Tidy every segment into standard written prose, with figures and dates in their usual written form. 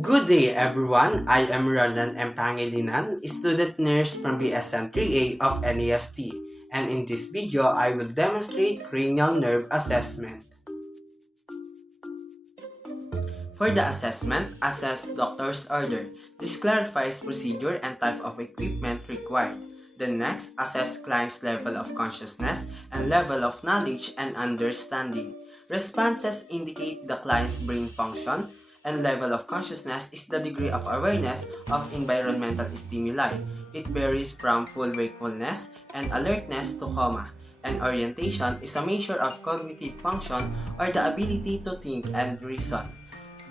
Good day everyone, I am Roland M. Pangilinan, student nurse from BSN 3A of NEUST, and in this video I will demonstrate cranial nerve assessment. For the assessment, assess doctor's order. This clarifies procedure and type of equipment required. Then next, assess client's level of consciousness and level of knowledge and understanding. Responses indicate the client's brain function, and level of consciousness is the degree of awareness of environmental stimuli. It varies from full wakefulness and alertness to coma, and orientation is a measure of cognitive function or the ability to think and reason.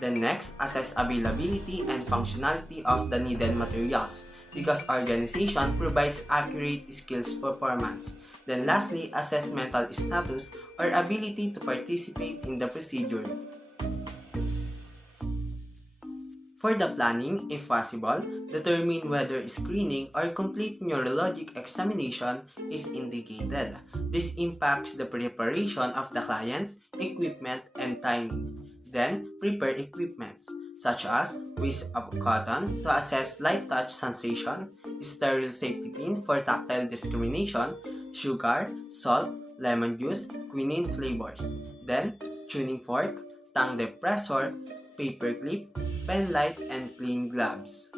Then next, assess availability and functionality of the needed materials because organization provides accurate skills performance. Then lastly, assess mental status or ability to participate in the procedure. For the planning, if possible, determine whether screening or complete neurologic examination is indicated. This impacts the preparation of the client, equipment, and timing. Then, prepare equipments such as whisk of cotton to assess light touch sensation, sterile safety pin for tactile discrimination, sugar, salt, lemon juice, quinine flavors. Then, tuning fork, tongue depressor, paper clip, pen light, and clean gloves.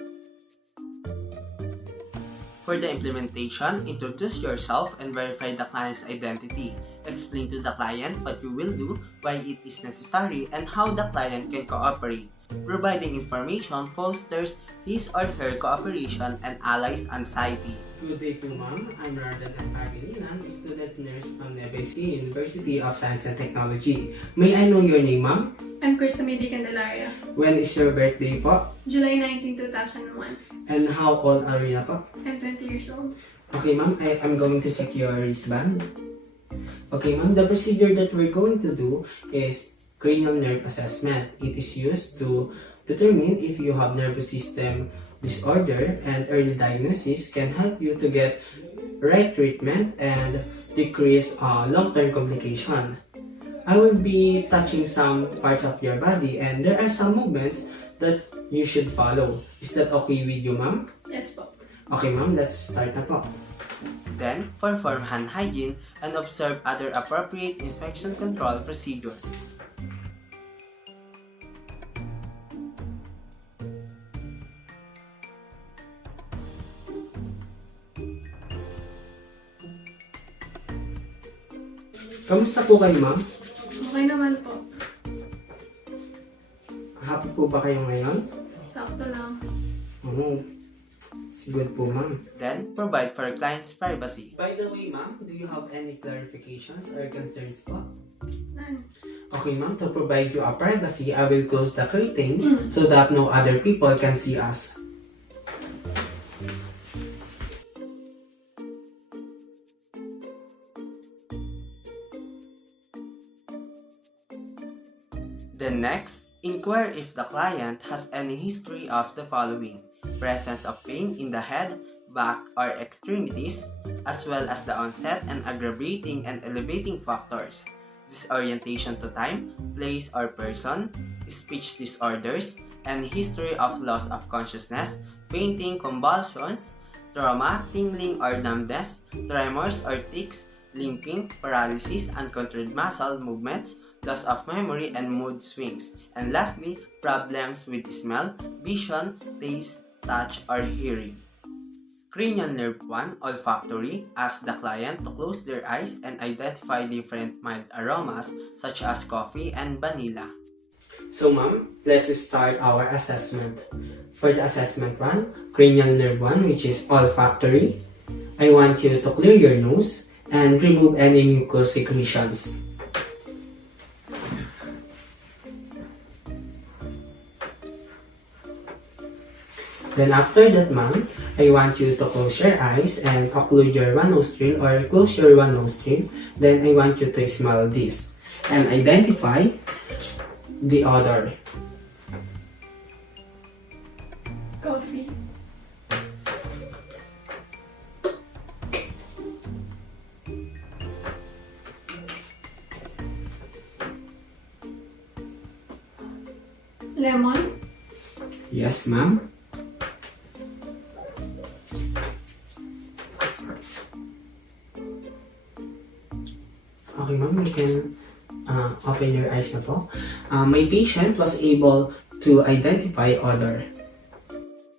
For the implementation, introduce yourself and verify the client's identity. Explain to the client what you will do, why it is necessary, and how the client can cooperate. Providing information fosters his or her cooperation and allays anxiety. Good day to ma'am. I'm Roland M. Pangilinan, student nurse from NEUST University of Science and Technology. May I know your name, ma'am? I'm Christamidi Candelaria. When is your birthday po? July 19, 2001. And how old are you na po? I'm 20 years old. Okay, ma'am. I'm going to check your wristband. Okay, ma'am. The procedure that we're going to do is cranial nerve assessment. It is used to determine if you have nervous system disorder, and early diagnosis can help you to get right treatment and decrease long-term complication. I will be touching some parts of your body and there are some movements that you should follow. Is that okay with you, ma'am? Yes po. Okay, ma'am. Let's start na po. Then, perform hand hygiene and observe other appropriate infection control procedure. Kamusta po kayo, ma'am? Okay naman po. Happy po ba kayo ngayon? Sakto lang. It's good po, ma'am. Then, provide for client's privacy. By the way, ma'am, do you have any clarifications or concerns po? None. Okay, ma'am, to provide you a privacy, I will close the curtains so that no other people can see us. Then next, inquire if the client has any history of the following: presence of pain in the head, back, or extremities, as well as the onset and aggravating and elevating factors, disorientation to time, place, or person, speech disorders, and history of loss of consciousness, fainting, convulsions, trauma, tingling or numbness, tremors or tics, limping, paralysis, uncontrolled muscle movements, loss of memory, and mood swings. And lastly, problems with smell, vision, taste, touch, or hearing. Cranial nerve 1, olfactory, asks the client to close their eyes and identify different mild aromas such as coffee and vanilla. So ma'am, let's start our assessment. For the assessment 1, cranial nerve 1, which is olfactory, I want you to clear your nose and remove any mucous secretions. Then after that, ma'am, I want you to close your eyes and occlude your one nostril or close your one nostril. Then I want you to smell this and identify the odor. Coffee. Lemon. Yes, ma'am. Okay, ma'am, you can open your eyes na po. My patient was able to identify odor.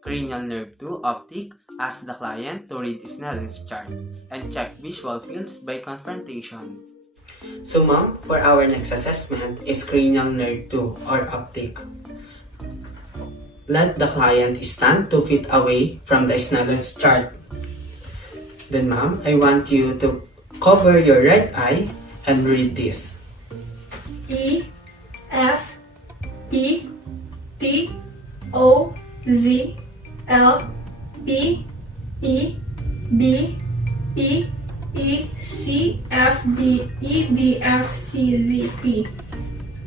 Cranial nerve 2 optic asked the client to read Snellen's chart and check visual fields by confrontation. So, ma'am, for our next assessment is cranial nerve 2 or optic. Let the client stand 2 feet away from the Snellen's chart. Then, ma'am, I want you to cover your right eye and read this. E, F, P, T, O, Z, L, P, E, D, P, E, C, F, D, E, D, F, C, Z, P,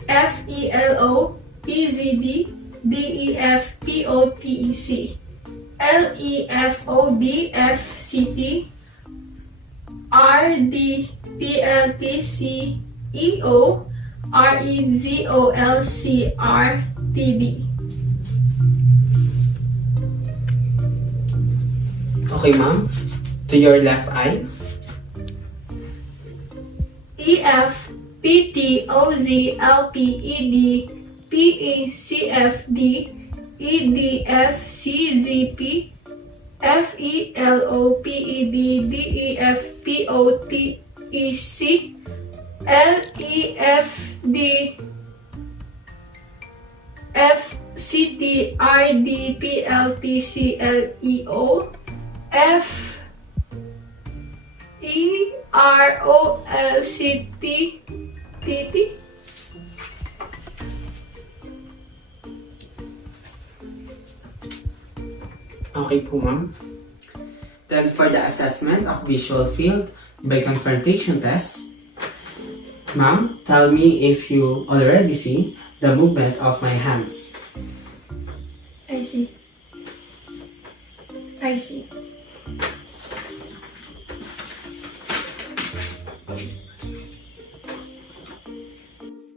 F, E, L, O, P, Z, D, D, E, F, P, O, T, E, C, L, E, F, O, D, F, C, T, R, D, P, L, T, C, E, O, R, E, Z, O, L, C, R, T, D. Okay, ma'am. To your left eye. E, F, P, T, O, Z, L, P, E, D, P, E, C, F, D, E, D, F, C, Z, P, F, E, L, O, P, E, D, D, E, F, P, O, T, E, C, L, E, F, D, F, C, T, R, D, P, L, T, C, L, E, O, F, E, R, O, L, C, T, T, T. Okay po, ma'am. Then for the assessment of visual field by confrontation test, ma'am, tell me if you already see the movement of my hands. I see. I see.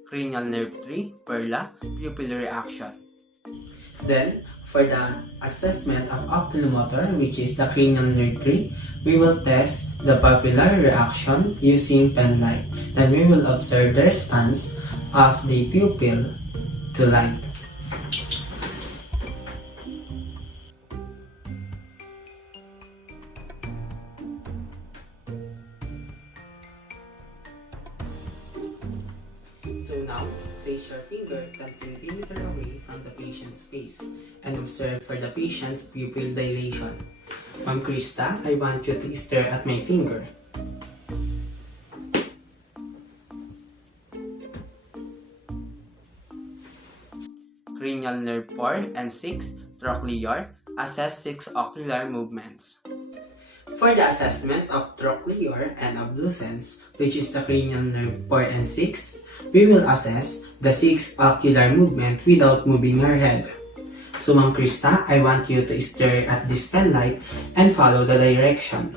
Cranial nerve 3, perla, pupil reaction. Then, for the assessment of oculomotor, which is the cranial nerve 3, we will test the pupillar reaction using pen light. Then we will observe the response of the pupil to light. So now, place your finger 10 cm away from the patient's face and observe for the patient's pupil dilation. Ma'am Krista, I want you to stare at my finger. Cranial nerve 4 and 6, trochlear, assess 6 ocular movements. For the assessment of trochlear and abducens, which is the cranial nerve 4 and 6, we will assess the 6 ocular movement without moving her head. So, Ma'am Krista, I want you to stare at this pen light and follow the direction.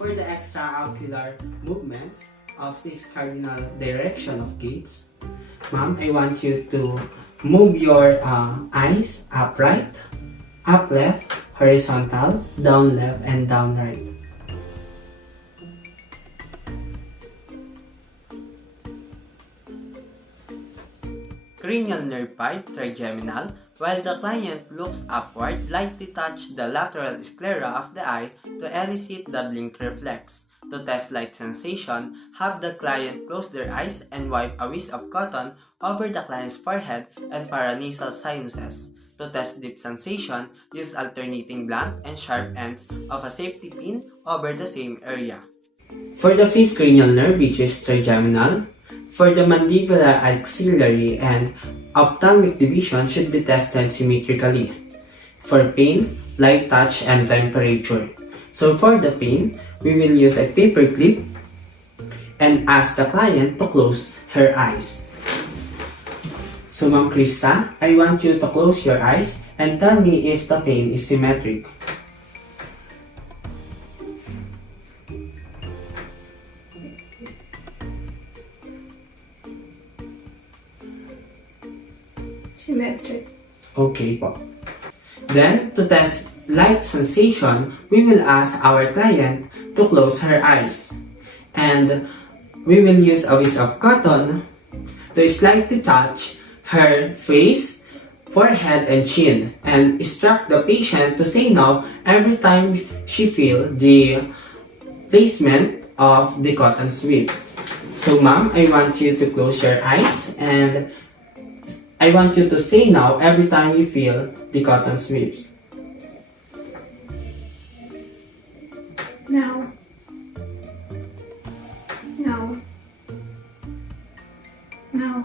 For the extraocular movements of 6 cardinal direction of gaze, ma'am, I want you to move your eyes up right, up left, horizontal, down left, and down right. Cranial nerve 5, trigeminal, while the client looks upward, lightly touch the lateral sclera of the eye to elicit the blink reflex. To test light sensation, have the client close their eyes and wipe a whisk of cotton over the client's forehead and paranasal sinuses. To test dip sensation, use alternating blunt and sharp ends of a safety pin over the same area. For the 5th cranial nerve, which is trigeminal, for the mandibular axillary and ophthalmic division should be tested symmetrically. For pain, light touch, and temperature. So for the pain, we will use a paper clip and ask the client to close her eyes. So Ma'am Krista, I want you to close your eyes and tell me if the pain is symmetric. Symmetric. Okay po. Then, to test light sensation, we will ask our client to close her eyes. And we will use a piece of cotton to slightly touch her face, forehead, and chin, and instruct the patient to say no every time she feel the placement of the cotton sweep. So ma'am, I want you to close your eyes and I want you to say no every time you feel the cotton sweeps. Now. Now. Now.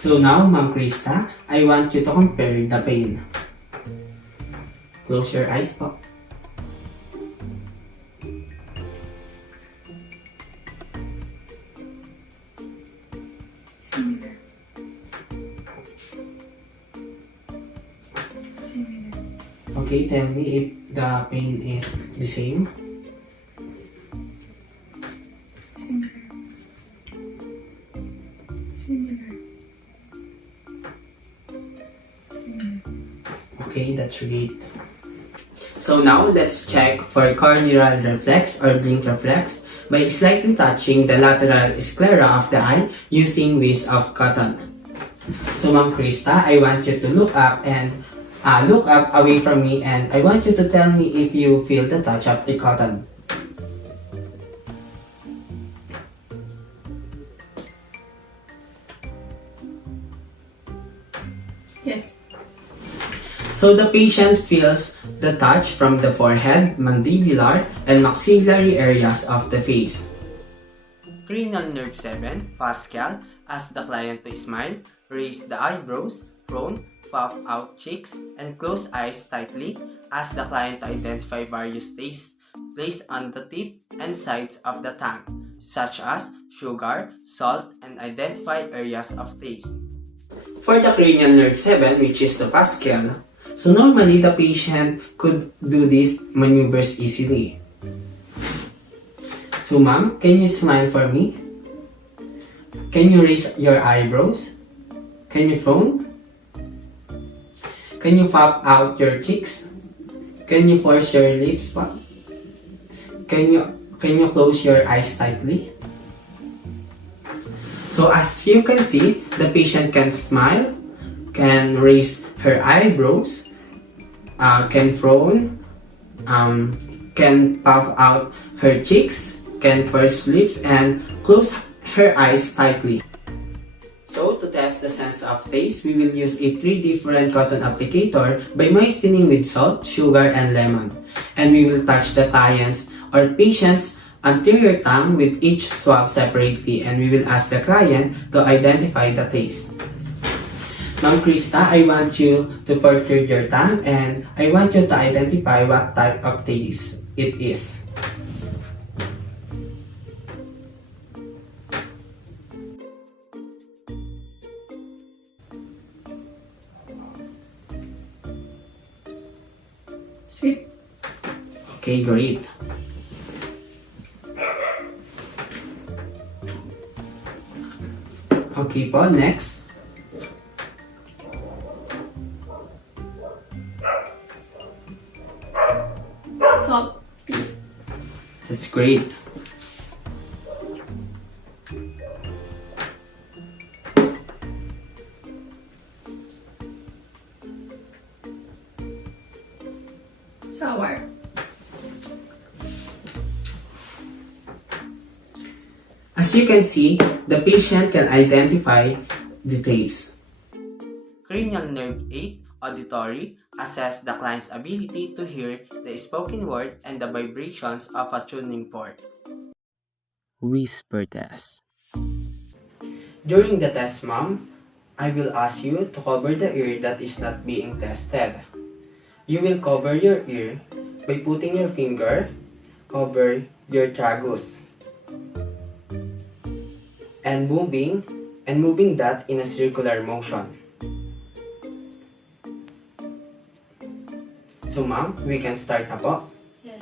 So now, Ma'am Krista, I want you to compare the pain. Close your eyes po. Similar. Similar. Okay, tell me if the pain is the same. Similar. Similar. Similar. Okay, that's great. So now, let's check for corneal reflex or blink reflex by slightly touching the lateral sclera of the eye using piece of cotton. So Ma'am Krista, I want you to look up and look up away from me and I want you to tell me if you feel the touch of the cotton. Yes. So the patient feels the touch from the forehead, mandibular, and maxillary areas of the face. Cranial nerve 7, fascial, asks the client to smile, raise the eyebrows, frown, puff out cheeks, and close eyes tightly. Ask the client to identify various tastes placed on the tip and sides of the tongue, such as sugar, salt, and identify areas of taste. For the cranial nerve 7, which is the fascial, so normally the patient could do these maneuvers easily. So ma'am, can you smile for me? Can you raise your eyebrows? Can you frown? Can you pop out your cheeks? Can you force your lips back? Can you close your eyes tightly? So as you can see, the patient can smile, can raise her eyebrows, can frown, can pop out her cheeks, can purse lips, and close her eyes tightly. So to test the sense of taste, we will use a 3 different cotton applicator by moistening with salt, sugar, and lemon. And we will touch the client's or patient's anterior tongue with each swab separately, and we will ask the client to identify the taste. Ma'am Krista, I want you to protrude your tongue and I want you to identify what type of taste it is. Sweet. Okay, great. Okay po, next. Salt. That's great. Sour. As you can see, the patient can identify the taste. Cranial nerve 8, auditory, assess the client's ability to hear the spoken word and the vibrations of a tuning fork. Whisper test. During the test, ma'am, I will ask you to cover the ear that is not being tested. You will cover your ear by putting your finger over your tragus and moving that in a circular motion. So ma'am, we can start na po. Yes.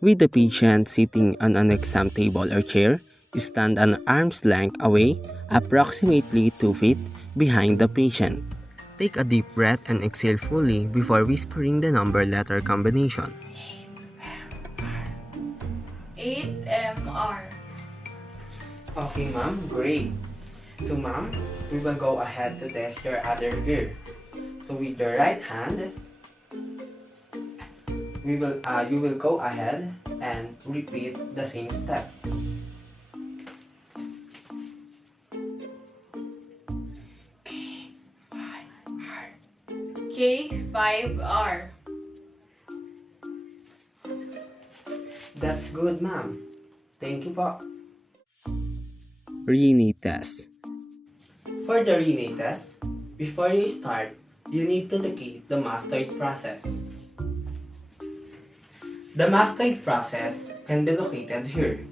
With the patient sitting on an exam table or chair, stand an arm's length away approximately 2 feet behind the patient. Take a deep breath and exhale fully before whispering the number-letter combination. 8MR. Okay, ma'am. Great. So, ma'am, we will go ahead to test your other ear. So, with your right hand, you will go ahead and repeat the same steps. K5R. That's good, ma'am. Thank you po. Renal test. For the renal test, before you start, you need to locate the mastoid process. The mastoid process can be located here.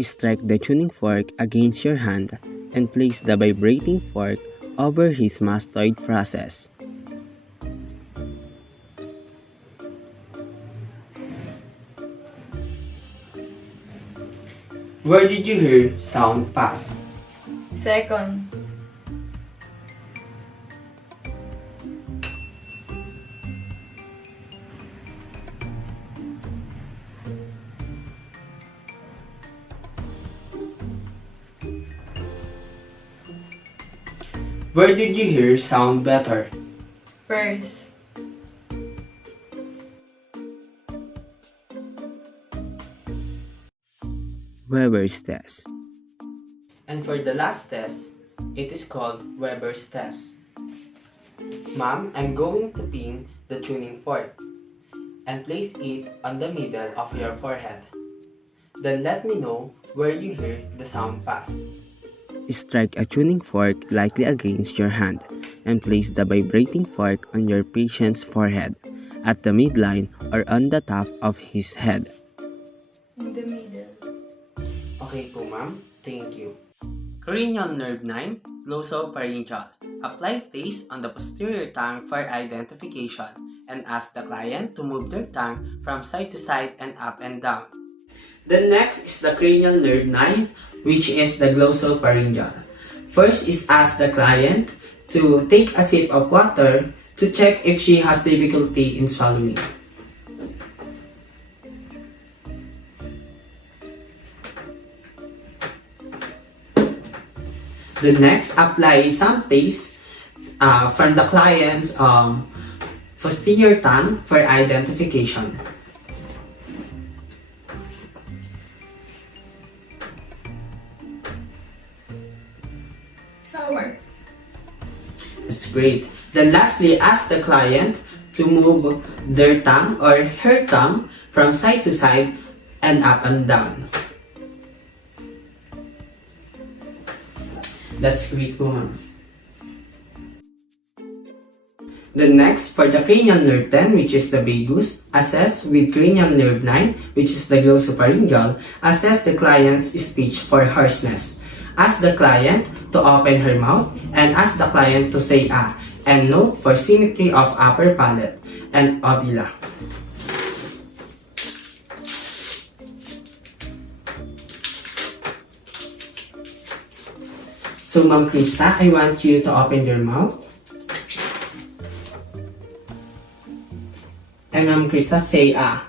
Strike the tuning fork against your hand and place the vibrating fork over his mastoid process. Where did you hear sound pass? Second. Where did you hear sound better? First. Weber's test. And for the last test, it is called Weber's test. Ma'am, I'm going to pin the tuning fork and place it on the middle of your forehead. Then let me know where you hear the sound pass. Strike a tuning fork lightly against your hand and place the vibrating fork on your patient's forehead, at the midline or on the top of his head. In the middle. Okay po, ma'am. Thank you. Cranial nerve 9, glossopharyngeal. Apply taste on the posterior tongue for identification and ask the client to move their tongue from side to side and up and down. The next is the cranial nerve 9, which is the glossopharyngeal. First is ask the client to take a sip of water to check if she has difficulty in swallowing. The next, apply some taste from the client's posterior tongue for identification. Sour. That's great. Then lastly, ask the client to move their tongue or her tongue from side to side and up and down. That's great po, ma'am. The next, for the cranial nerve 10, which is the vagus, assess with cranial nerve 9, which is the glossopharyngeal, assess the client's speech for hoarseness. Ask the client to open her mouth and ask the client to say ah, and note for symmetry of upper palate and uvula. So, Ma'am Krista, I want you to open your mouth. And Ma'am Krista, say ah.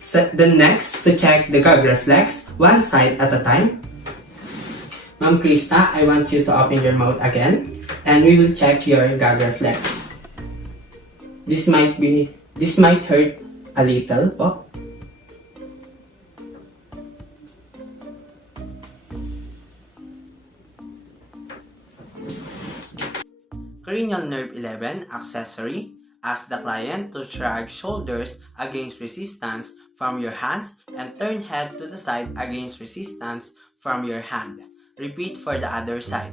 Set the next to check the gag reflex, one side at a time. Ma'am Krista, I want you to open your mouth again, and we will check your gag reflex. This might hurt a little po. Cranial nerve 11, accessory. Ask the client to shrug shoulders against resistance from your hands and turn head to the side against resistance from your hand. Repeat for the other side.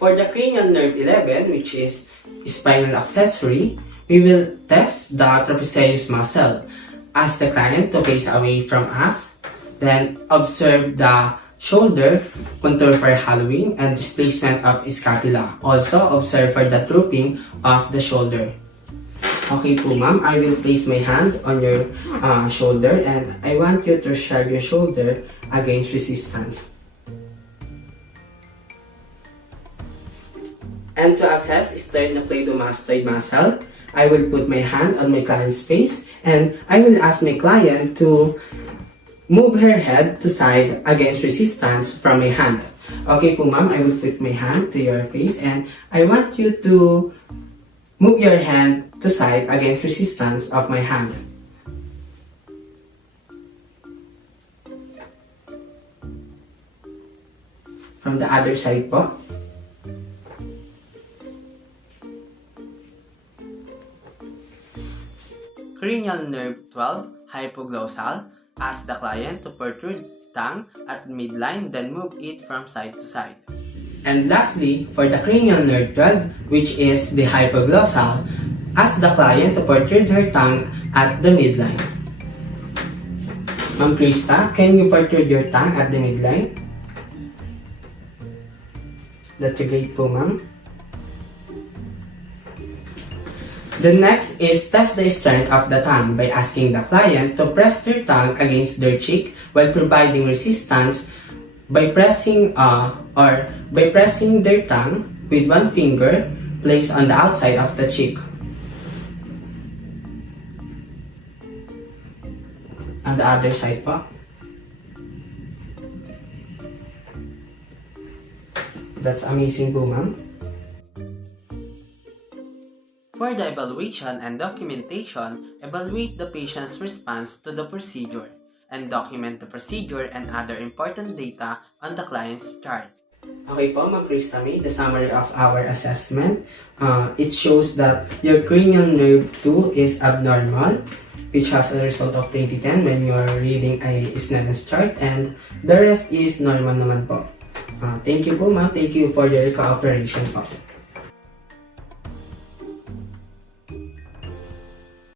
For the cranial nerve 11, which is spinal accessory, we will test the trapezius muscle. Ask the client to face away from us, then observe the shoulder, contour for hollowing, and displacement of scapula. Also, observe for the drooping of the shoulder. Okay po ma'am, I will place my hand on your shoulder and I want you to share your shoulder against resistance. And to assess sternocleidomastoid muscle, I will put my hand on my client's face and I will ask my client to move her head to side against resistance from my hand. Okay po ma'am, I will put my hand to your face and I want you to move your hand to side against resistance of my hand. From the other side po. Cranial nerve 12, hypoglossal. Ask the client to protrude tongue at midline, then move it from side to side. And lastly, for the cranial nerve 12, which is the hypoglossal, ask the client to protrude her tongue at the midline. Ma'am Krista, can you protrude your tongue at the midline? That's a great po, ma'am. The next is test the strength of the tongue by asking the client to press their tongue against their cheek while providing resistance by pressing their tongue with one finger placed on the outside of the cheek. On the other side po. That's amazing po, ma'am. For the evaluation and documentation, evaluate the patient's response to the procedure and document the procedure and other important data on the client's chart. Okay po, Ma'am Krista, the summary of our assessment. It shows that your cranial nerve 2 is abnormal, which has a result of 2010 when you are reading a SNES chart, and the rest is normal naman po. Thank you po, ma'am. Thank you for your cooperation po.